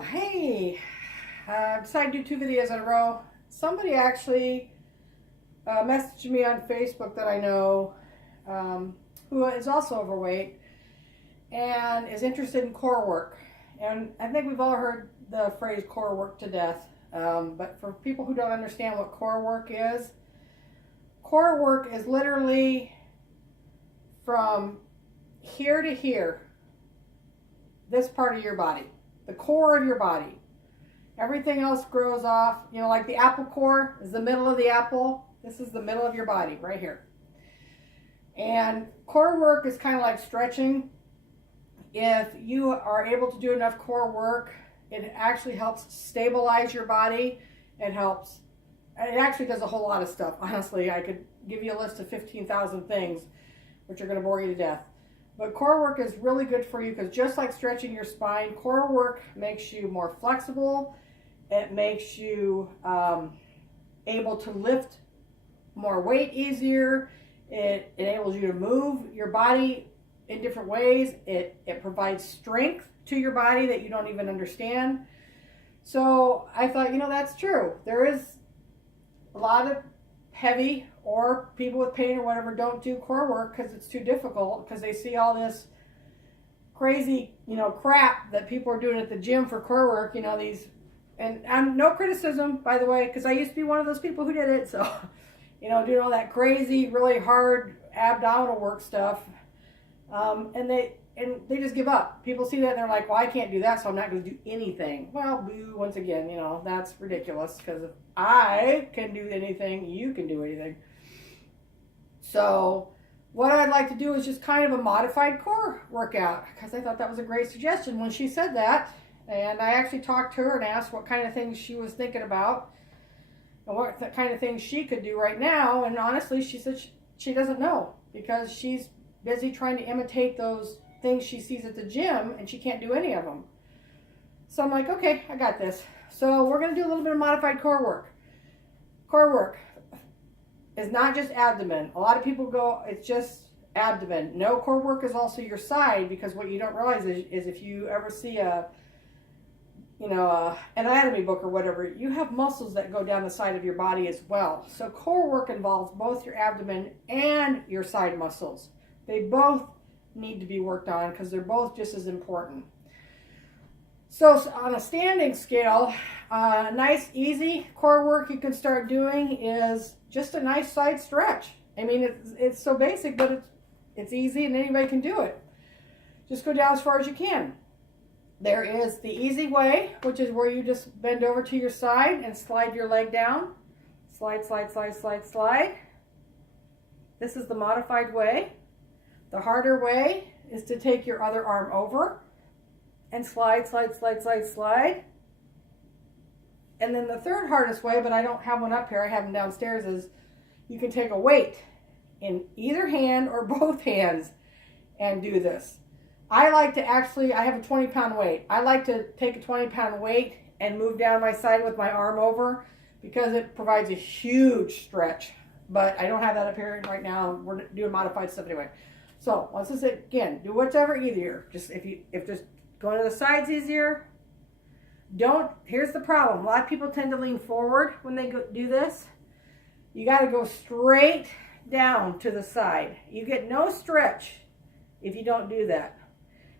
Hey, decided to do two videos in a row. Somebody actually messaged me on Facebook that I know who is also overweight and is interested in core work. And I think we've all heard the phrase core work to death. But for people who don't understand what core work is literally from here to here, this part of your body, the core of your body. Everything else grows off, like the apple core is the middle of the apple. This is the middle of your body right here. And core work is kind of like stretching. If you are able to do enough core work, it actually helps stabilize your body. It actually does a whole lot of stuff. Honestly, I could give you a list of 15,000 things, which are going to bore you to death. But core work is really good for you because just like stretching your spine, core work makes you more flexible. It makes you able to lift more weight easier. It enables you to move your body in different ways. It provides strength to your body that you don't even understand. So I thought, that's true. There is a lot of heavy or people with pain or whatever don't do core work because it's too difficult, because they see all this crazy, crap that people are doing at the gym for core work, and no criticism, by the way, because I used to be one of those people who did it. So, doing all that crazy, really hard abdominal work stuff. And they just give up. People see that and they're like, well, I can't do that, so I'm not going to do anything. Well, boo, once again, that's ridiculous, because if I can do anything, you can do anything. So what I'd like to do is just kind of a modified core workout, because I thought that was a great suggestion when she said that. And I actually talked to her and asked what kind of things she was thinking about and what kind of things she could do right now. And honestly, she said she doesn't know, because she's busy trying to imitate those things she sees at the gym, and she can't do any of them. So I'm like, okay, I got this. So we're going to do a little bit of modified core work. Core work is not just abdomen. A lot of people go, it's just abdomen. No, core work is also your side, because what you don't realize is if you ever see an anatomy book or whatever, you have muscles that go down the side of your body as well. So core work involves both your abdomen and your side muscles. They both need to be worked on because they're both just as important. So on a standing scale, nice, easy core work you can start doing is just a nice side stretch. I mean, it's so basic, but it's easy and anybody can do it. Just go down as far as you can. There is the easy way, which is where you just bend over to your side and slide your leg down. Slide, slide, slide, slide, slide. This is the modified way. The harder way is to take your other arm over and slide, slide, slide, slide, slide. And then the third hardest way, but I don't have one up here, I have them downstairs, is you can take a weight in either hand or both hands and do this. I have a 20-pound weight. I like to take a 20-pound weight and move down my side with my arm over, because it provides a huge stretch. But I don't have that up here right now. We're doing modified stuff anyway. So once this, again, do whatever easier. Just if just going to the side's easier, here's the problem. A lot of people tend to lean forward when they do this. You got to go straight down to the side. You get no stretch if you don't do that.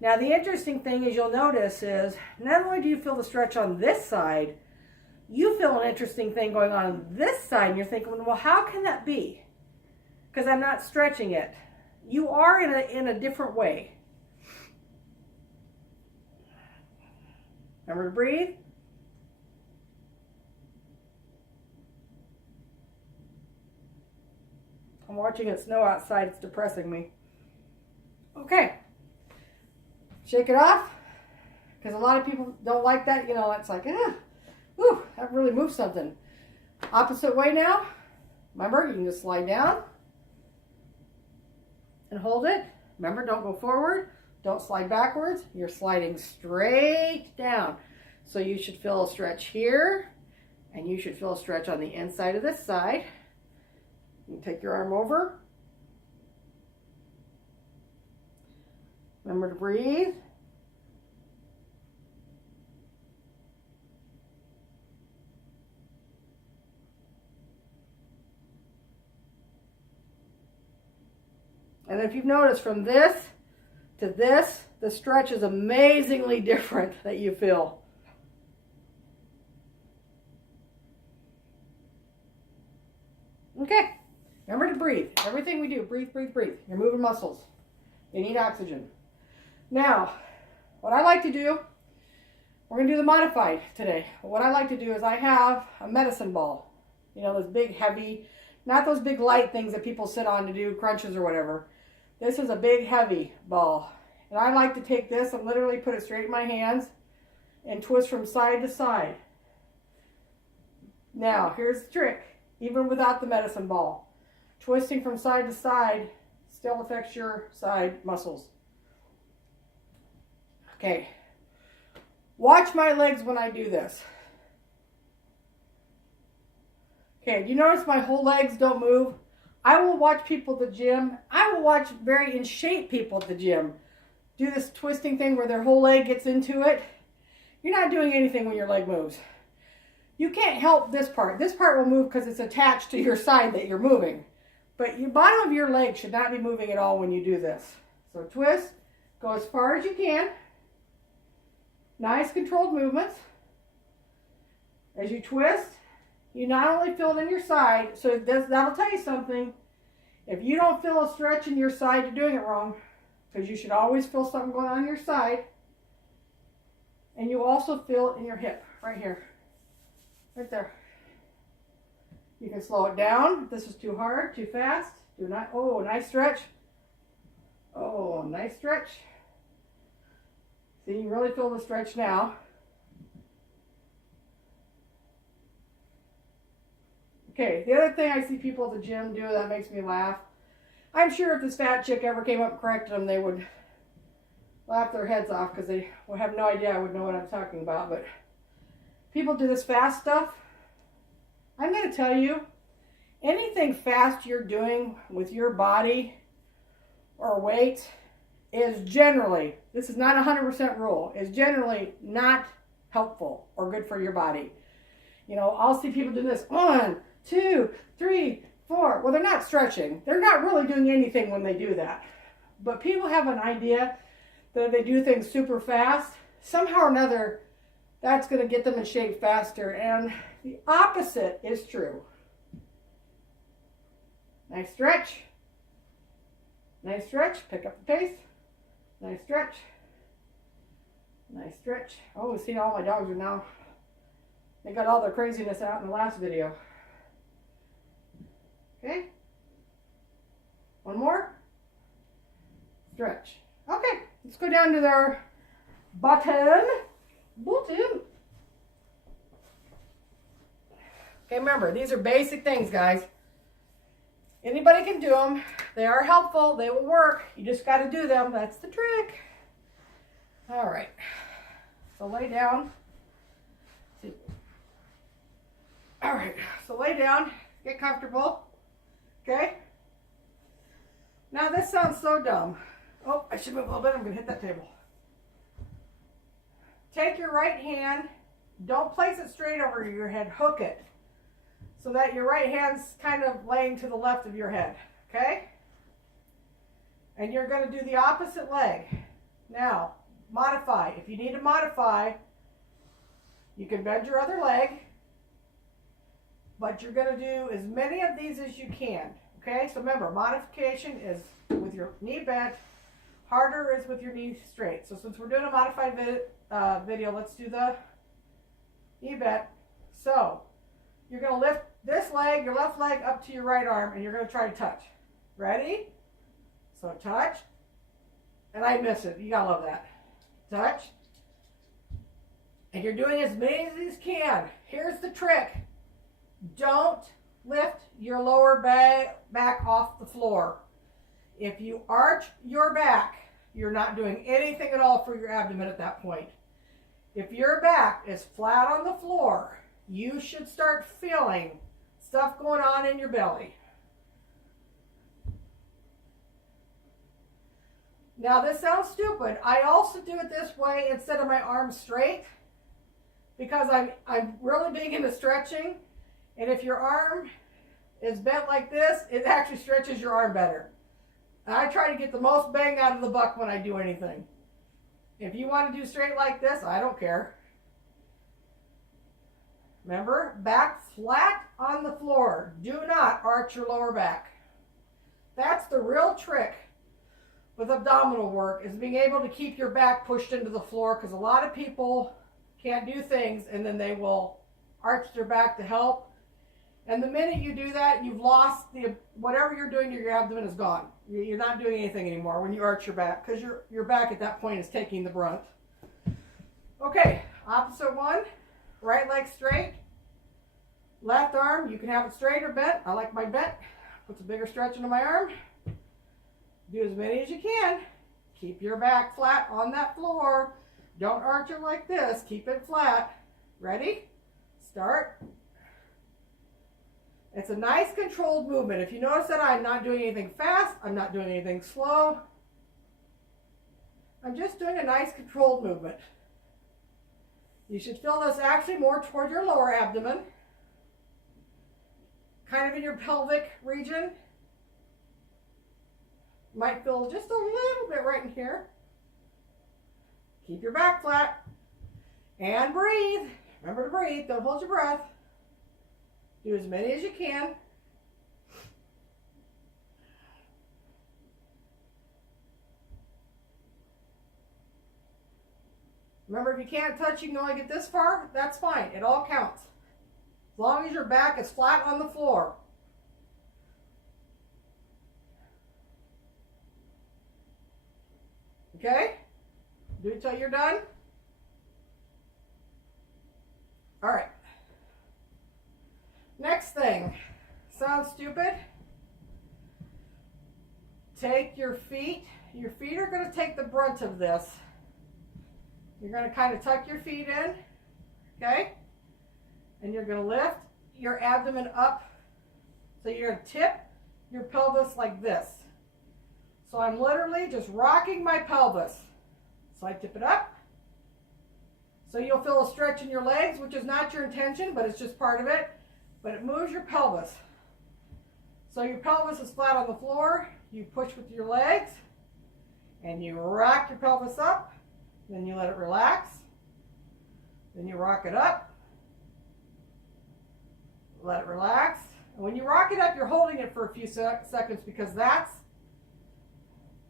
Now the interesting thing is, you'll notice is, not only do you feel the stretch on this side, you feel an interesting thing going on this side, and you're thinking, well, how can that be? Because I'm not stretching it. You are in a different way. Remember to breathe. I'm watching it snow outside. It's depressing me. Okay. Shake it off. Because a lot of people don't like that. It's like, whew, that really moved something. Opposite way now. Remember, you can just slide down and hold it. Remember, don't go forward. Don't slide backwards. You're sliding straight down. So you should feel a stretch here, and you should feel a stretch on the inside of this side. You can take your arm over. Remember to breathe. And if you've noticed, from this to this, the stretch is amazingly different that you feel. Okay, remember to breathe. Everything we do, breathe, breathe, breathe. You're moving muscles. They need oxygen. Now, what I like to do, we're going to do the modified today. What I like to do is I have a medicine ball. You know, those big, heavy, not those big light things that people sit on to do crunches or whatever. This is a big, heavy ball. And I like to take this and literally put it straight in my hands and twist from side to side. Now, here's the trick. Even without the medicine ball, twisting from side to side still affects your side muscles. Okay. Watch my legs when I do this. Okay, do you notice my whole legs don't move? I will watch people at the gym. I will watch very in shape people at the gym do this twisting thing where their whole leg gets into it. You're not doing anything when your leg moves. You can't help this part. This part will move because it's attached to your side that you're moving. But your bottom of your leg should not be moving at all when you do this. So twist, go as far as you can. Nice controlled movements. As you twist, you not only feel it in your side, so that'll tell you something. If you don't feel a stretch in your side, you're doing it wrong. Because you should always feel something going on in your side. And you also feel it in your hip, right here. Right there. You can slow it down. If this is too hard, too fast. Do not. Oh, nice stretch. Oh, nice stretch. See, you really feel the stretch now. Okay, the other thing I see people at the gym do that makes me laugh. I'm sure if this fat chick ever came up and corrected them, they would laugh their heads off because they would have no idea I would know what I'm talking about. But people do this fast stuff. I'm going to tell you, anything fast you're doing with your body or weight is generally, this is not a 100% rule, is generally not helpful or good for your body. You know, I'll see people do this 1, 2, 3, 4. Well, they're not stretching. They're not really doing anything when they do that. But people have an idea that if they do things super fast, somehow or another, that's going to get them in shape faster. And the opposite is true. Nice stretch. Nice stretch. Pick up the pace. Nice stretch. Nice stretch. Oh, see, all my dogs are now, they got all their craziness out in the last video. Okay. One more. Stretch. Okay, let's go down to their bottom. Bottom. Okay, remember, these are basic things, guys. Anybody can do them. They are helpful. They will work. You just got to do them. That's the trick. All right. So lay down. All right. So lay down. Get comfortable. Okay? Now this sounds so dumb. Oh, I should move a little bit. I'm going to hit that table. Take your right hand. Don't place it straight over your head. Hook it so that your right hand's kind of laying to the left of your head. Okay? And you're going to do the opposite leg. Now, modify. If you need to modify, you can bend your other leg. But you're going to do as many of these as you can. Okay? So remember, modification is with your knee bent. Harder is with your knee straight. So since we're doing a modified video, let's do the knee bent. So you're going to lift this leg, your left leg, up to your right arm, and you're going to try to touch. Ready? So touch. And I miss it. You got to love that. Touch. And you're doing as many as you can. Here's the trick. Don't lift your lower back off the floor. If you arch your back, you're not doing anything at all for your abdomen at that point. If your back is flat on the floor, you should start feeling stuff going on in your belly. Now this sounds stupid. I also do it this way instead of my arms straight because I'm really big into stretching. And if your arm is bent like this, it actually stretches your arm better. I try to get the most bang out of the buck when I do anything. If you want to do straight like this, I don't care. Remember, back flat on the floor. Do not arch your lower back. That's the real trick with abdominal work, is being able to keep your back pushed into the floor, because a lot of people can't do things and then they will arch their back to help. And the minute you do that, you've lost whatever you're doing to your abdomen is gone. You're not doing anything anymore when you arch your back, because your back at that point is taking the brunt. Okay, opposite one. Right leg straight. Left arm, you can have it straight or bent. I like my bent. Puts a bigger stretch into my arm. Do as many as you can. Keep your back flat on that floor. Don't arch it like this. Keep it flat. Ready? Start. It's a nice controlled movement. If you notice that I'm not doing anything fast, I'm not doing anything slow. I'm just doing a nice controlled movement. You should feel this actually more toward your lower abdomen, kind of in your pelvic region. Might feel just a little bit right in here. Keep your back flat and breathe. Remember to breathe, don't hold your breath. Do as many as you can. Remember, if you can't touch, you can only get this far. That's fine. It all counts. As long as your back is flat on the floor. Okay? Do it till you're done. All right. Next thing. Sounds stupid? Take your feet. Your feet are going to take the brunt of this. You're going to kind of tuck your feet in, okay? And you're going to lift your abdomen up. So you're going to tip your pelvis like this. So I'm literally just rocking my pelvis. So I tip it up. So you'll feel a stretch in your legs, which is not your intention, but it's just part of it. But it moves your pelvis. So your pelvis is flat on the floor. You push with your legs, and you rock your pelvis up. Then you let it relax. Then you rock it up. Let it relax. And when you rock it up, you're holding it for a few seconds, because that's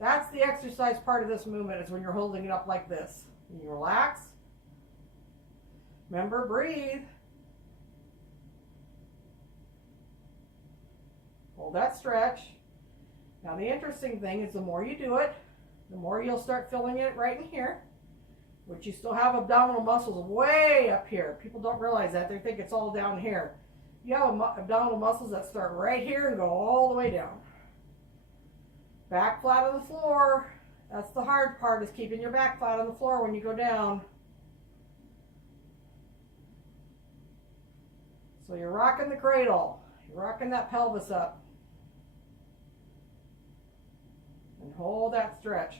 the exercise part of this movement, is when you're holding it up like this. And you relax. Remember, breathe. Hold that stretch. Now the interesting thing is, the more you do it, the more you'll start feeling it right in here. Which you still have abdominal muscles way up here. People don't realize that. They think it's all down here. You have abdominal muscles that start right here and go all the way down. Back flat on the floor. That's the hard part, is keeping your back flat on the floor when you go down. So you're rocking the cradle. You're rocking that pelvis up. And hold that stretch.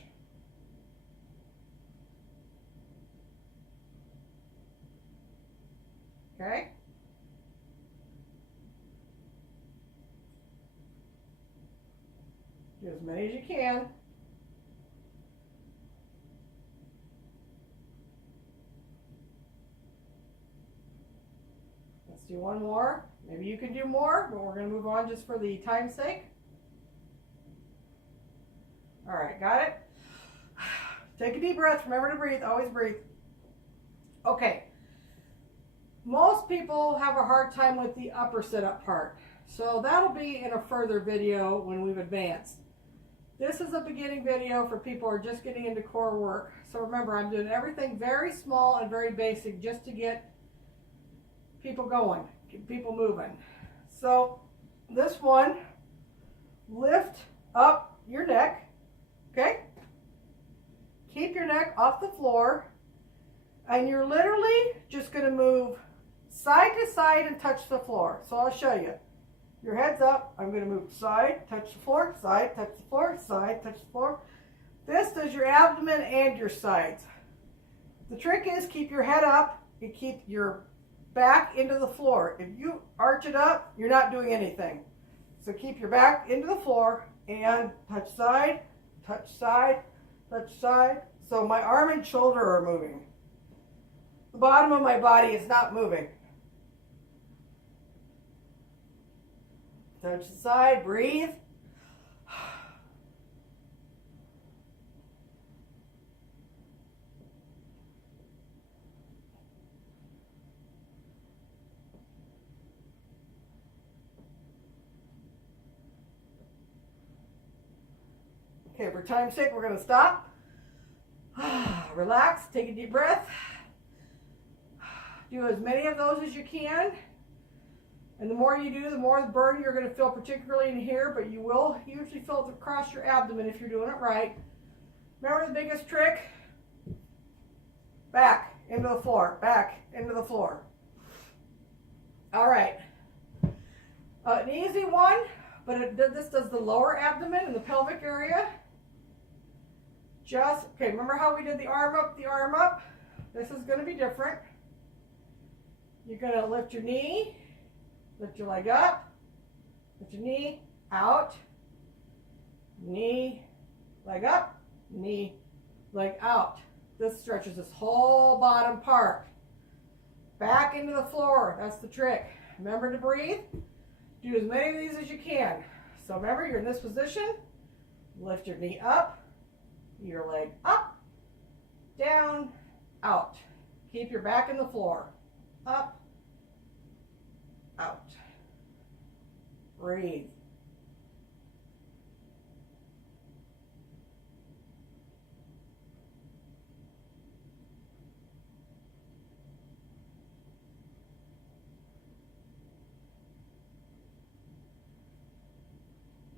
Okay? Do as many as you can. Let's do one more. Maybe you can do more, but we're going to move on just for the time's sake. All right, got it? Take a deep breath. Remember to breathe. Always breathe. Okay. Most people have a hard time with the upper sit-up part. So that'll be in a further video when we've advanced. This is a beginning video for people who are just getting into core work. So remember, I'm doing everything very small and very basic just to get people going, get people moving. So this one, lift up your neck, okay? Keep your neck off the floor, and you're literally just going to move side to side and touch the floor. So I'll show you. Your head's up. I'm going to move side, touch the floor, side, touch the floor, side, touch the floor. This does your abdomen and your sides. The trick is, keep your head up and keep your back into the floor. If you arch it up, you're not doing anything. So keep your back into the floor and touch side, touch side, touch side. So my arm and shoulder are moving. The bottom of my body is not moving. Touch the side, breathe. Okay, for time's sake, we're going to stop. Relax, take a deep breath. Do as many of those as you can. And the more you do, the more the burn you're going to feel, particularly in here, but you will usually feel it across your abdomen if you're doing it right. Remember the biggest trick? Back into the floor, back into the floor. All right. An easy one, but this does the lower abdomen and the pelvic area. Okay, remember how we did the arm up, the arm up? This is going to be different. You're going to lift your knee, lift your leg up, lift your knee, out, knee, leg up, knee, leg out. This stretches this whole bottom part. Back into the floor, that's the trick. Remember to breathe. Do as many of these as you can. So remember, you're in this position. Lift your knee up, your leg up, down, out. Keep your back in the floor. Up, out. Breathe.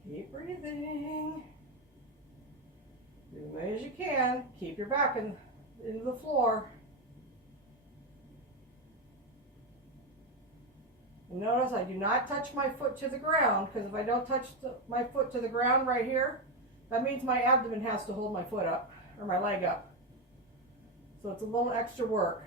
Keep breathing. Do as many as you can. Keep your back into the floor. And notice I do not touch my foot to the ground, because if I don't touch my foot to the ground right here, that means my abdomen has to hold my foot up, or my leg up. So it's a little extra work.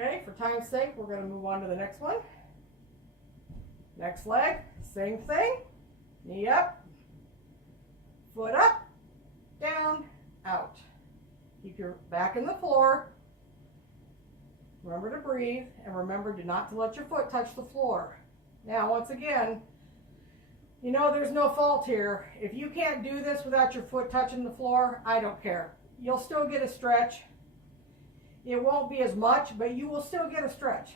Okay, for time's sake, we're going to move on to the next one. Next leg, same thing. Knee up, foot up, down, out. Keep your back in the floor. Remember to breathe, and remember not to let your foot touch the floor. Now, once again, you know there's no fault here. If you can't do this without your foot touching the floor, I don't care. You'll still get a stretch. It won't be as much, but you will still get a stretch.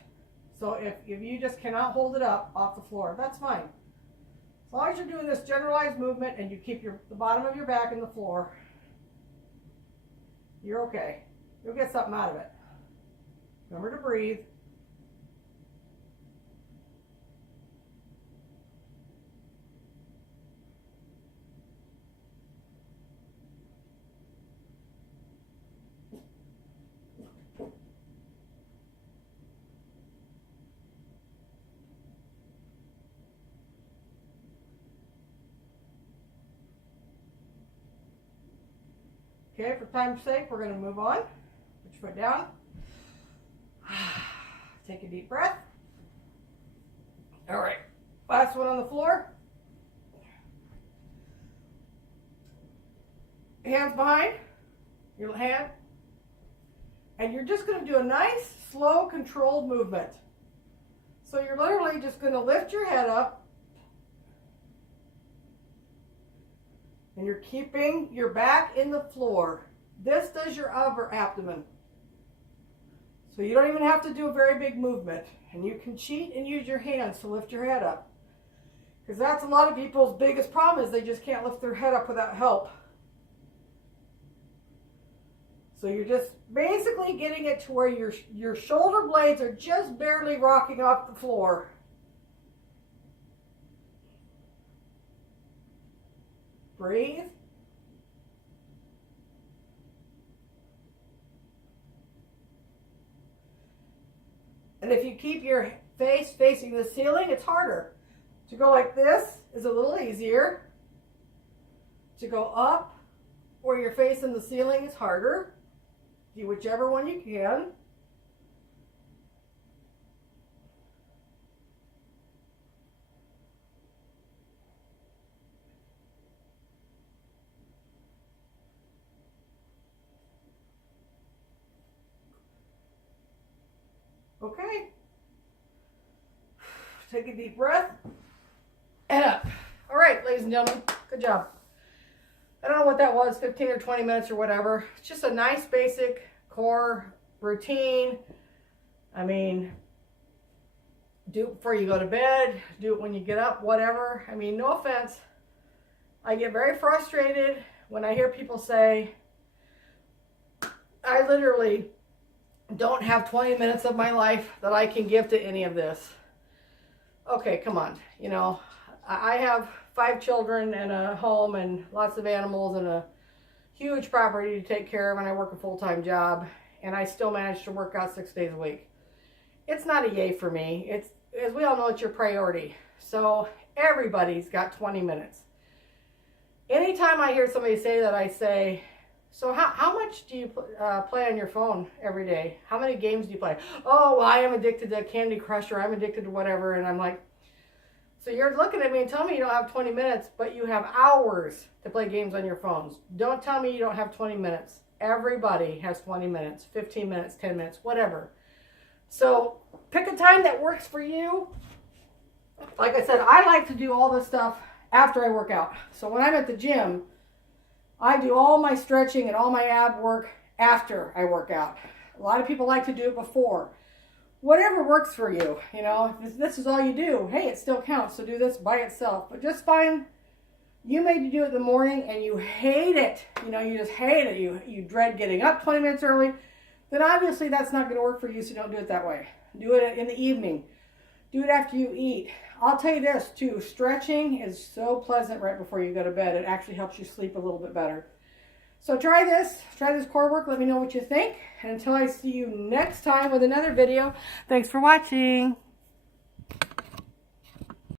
So if you just cannot hold it up off the floor, that's fine. As long as you're doing this generalized movement and you keep the bottom of your back in the floor, you're okay. You'll get something out of it. Remember to breathe. Okay, for time's sake, we're going to move on. Put your foot down. Take a deep breath. All right, last one on the floor. Hands behind your hand. And you're just going to do a nice, slow, controlled movement. So you're literally just going to lift your head up. And you're keeping your back in the floor. This does your upper abdomen. So you don't even have to do a very big movement. And you can cheat and use your hands to lift your head up. Because that's a lot of people's biggest problem, is they just can't lift their head up without help. So you're just basically getting it to where your shoulder blades are just barely rocking off the floor. Breathe. And if you keep your face facing the ceiling, it's harder. To go like this is a little easier. To go up where you're facing the ceiling is harder. Do whichever one you can. Okay. Take a deep breath. And up. All right, ladies and gentlemen, good job. I don't know what that was, 15 or 20 minutes or whatever. It's just a nice basic core routine. I mean, do it before you go to bed, do it when you get up, whatever. I mean, no offense. I get very frustrated when I hear people say, I literally don't have 20 minutes of my life that I can give to any of this. Okay, come on. You know, I have 5 children and a home and lots of animals and a huge property to take care of, and I work a full-time job, and I still manage to work out 6 days a week. It's not a yay for me. It's, as we all know, it's your priority. So everybody's got 20 minutes. Anytime I hear somebody say that, I say, so how much do you play on your phone every day? How many games do you play? Oh, well, I am addicted to Candy Crush, or I'm addicted to whatever. And I'm like, so you're looking at me and telling me you don't have 20 minutes, but you have hours to play games on your phones. Don't tell me you don't have 20 minutes. Everybody has 20 minutes, 15 minutes, 10 minutes, whatever. So pick a time that works for you. Like I said, I like to do all this stuff after I work out. So when I'm at the gym, I do all my stretching and all my ab work after I work out. A lot of people like to do it before. Whatever works for you, you know, if this is all you do, hey, it still counts, so do this by itself. But just find, you may do it in the morning and you hate it, you know, you just hate it, you dread getting up 20 minutes early, then obviously that's not going to work for you, so don't do it that way. Do it in the evening. Do it after you eat. I'll tell you this too, stretching is so pleasant right before you go to bed. It actually helps you sleep a little bit better. So try this core work. Let me know what you think. And until I see you next time with another video, thanks for watching.